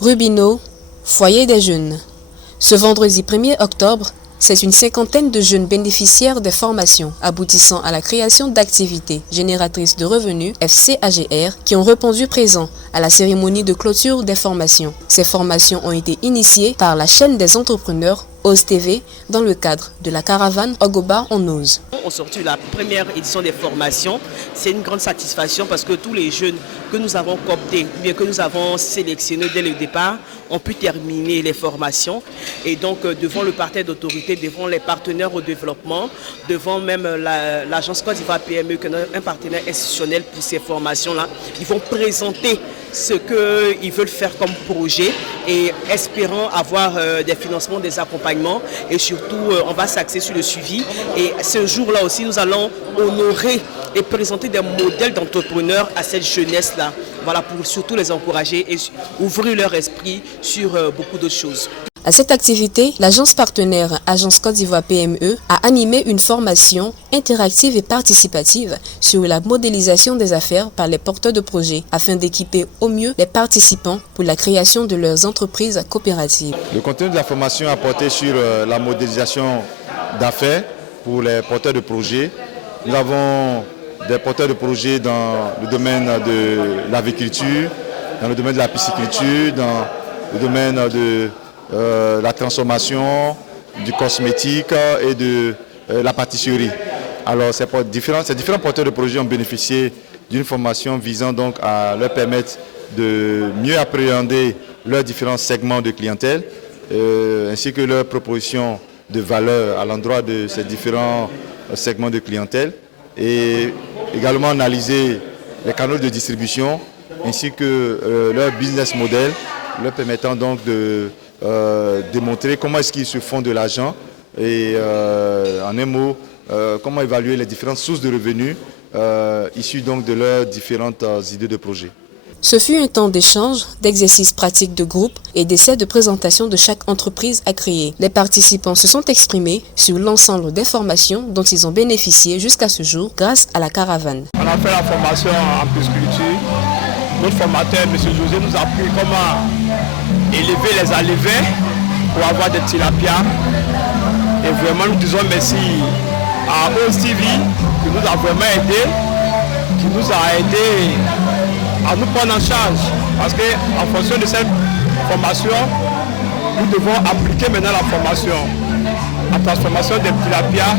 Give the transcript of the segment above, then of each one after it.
Rubino, foyer des jeunes. Ce vendredi 1er octobre, c'est une cinquantaine de jeunes bénéficiaires des formations aboutissant à la création d'activités génératrices de revenus FCAGR qui ont répondu présent à la cérémonie de clôture des formations. Ces formations ont été initiées par la chaîne des entrepreneurs Ose TV dans le cadre de la caravane Ogoba On Ose. On sortit la première édition des formations. C'est une grande satisfaction parce que tous les jeunes que nous avons cooptés, bien que nous avons sélectionnés dès le départ, ont pu terminer les formations. Et donc devant le parterre d'autorité, devant les partenaires au développement, devant même l'agence Côte d'Ivoire PME, qui est un partenaire institutionnel pour ces formations-là, ils vont présenter ce qu'ils veulent faire comme projet et espérant avoir des financements, des accompagnements et surtout on va s'axer sur le suivi. Et ce jour-là aussi, nous allons honorer et présenter des modèles d'entrepreneurs à cette jeunesse-là. Voilà, pour surtout les encourager et ouvrir leur esprit sur beaucoup d'autres choses. À cette activité, l'agence partenaire Agence Côte d'Ivoire PME a animé une formation interactive et participative sur la modélisation des affaires par les porteurs de projets afin d'équiper au mieux les participants pour la création de leurs entreprises coopératives. Le contenu de la formation a porté sur la modélisation d'affaires pour les porteurs de projets. Nous avons des porteurs de projets dans le domaine de l'agriculture, dans le domaine de la pisciculture, dans le domaine de la transformation, du cosmétique et de la pâtisserie. Alors ces différents porteurs de projets ont bénéficié d'une formation visant donc à leur permettre de mieux appréhender leurs différents segments de clientèle ainsi que leurs propositions de valeur à l'endroit de ces différents segments de clientèle et également analyser les canaux de distribution ainsi que leur business model, leur permettant donc de démontrer comment est-ce qu'ils se font de l'argent et en un mot, comment évaluer les différentes sources de revenus issues donc de leurs différentes idées de projet. Ce fut un temps d'échange, d'exercices pratiques de groupe et d'essais de présentation de chaque entreprise à créer. Les participants se sont exprimés sur l'ensemble des formations dont ils ont bénéficié jusqu'à ce jour grâce à la caravane. On a fait la formation en pisciculture. Notre formateur, M. José, nous a appris comment élever les alevins pour avoir des tilapias. Et vraiment, nous disons merci à Ose TV qui nous a vraiment aidés, qui nous a aidés à nous prendre en charge. Parce qu'en fonction de cette formation, nous devons appliquer maintenant la formation. La transformation des tilapias,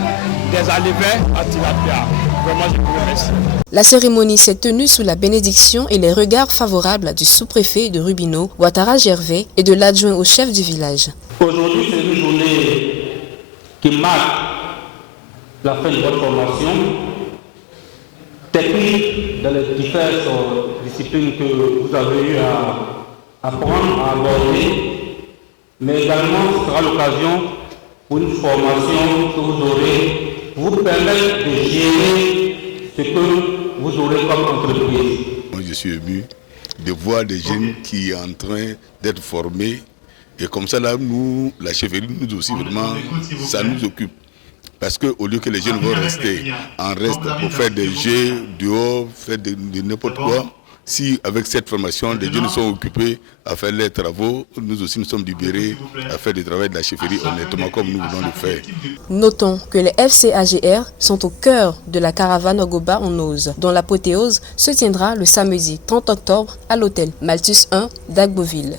des alevins en tilapias. Vraiment, je vous remercie. La cérémonie s'est tenue sous la bénédiction et les regards favorables du sous-préfet de Rubino, Ouattara Gervais, et de l'adjoint au chef du village. Aujourd'hui, c'est une journée qui marque la fin de votre formation technique dans les diverses disciplines que vous avez eu à apprendre, à aborder, mais également ce sera l'occasion pour une formation que vous aurez pour vous permettre de gérer ce que vous aurez comme entreprise. Moi, je suis ému de voir des jeunes qui sont en train d'être formés. Et comme ça, là, nous, la chefferie, nous aussi, vraiment, ça nous occupe. Parce qu'au lieu que les jeunes vont rester en reste pour faire des jeux dehors, faire de n'importe quoi, si avec cette formation, les jeunes sont occupés à faire leurs travaux, nous aussi nous sommes libérés à faire du travail de la chefferie honnêtement comme nous voulons le faire. Notons que les FCAGR sont au cœur de la caravane Ogoba On Ose, dont l'apothéose se tiendra le samedi 30 octobre à l'hôtel Malthus 1 d'Agboville.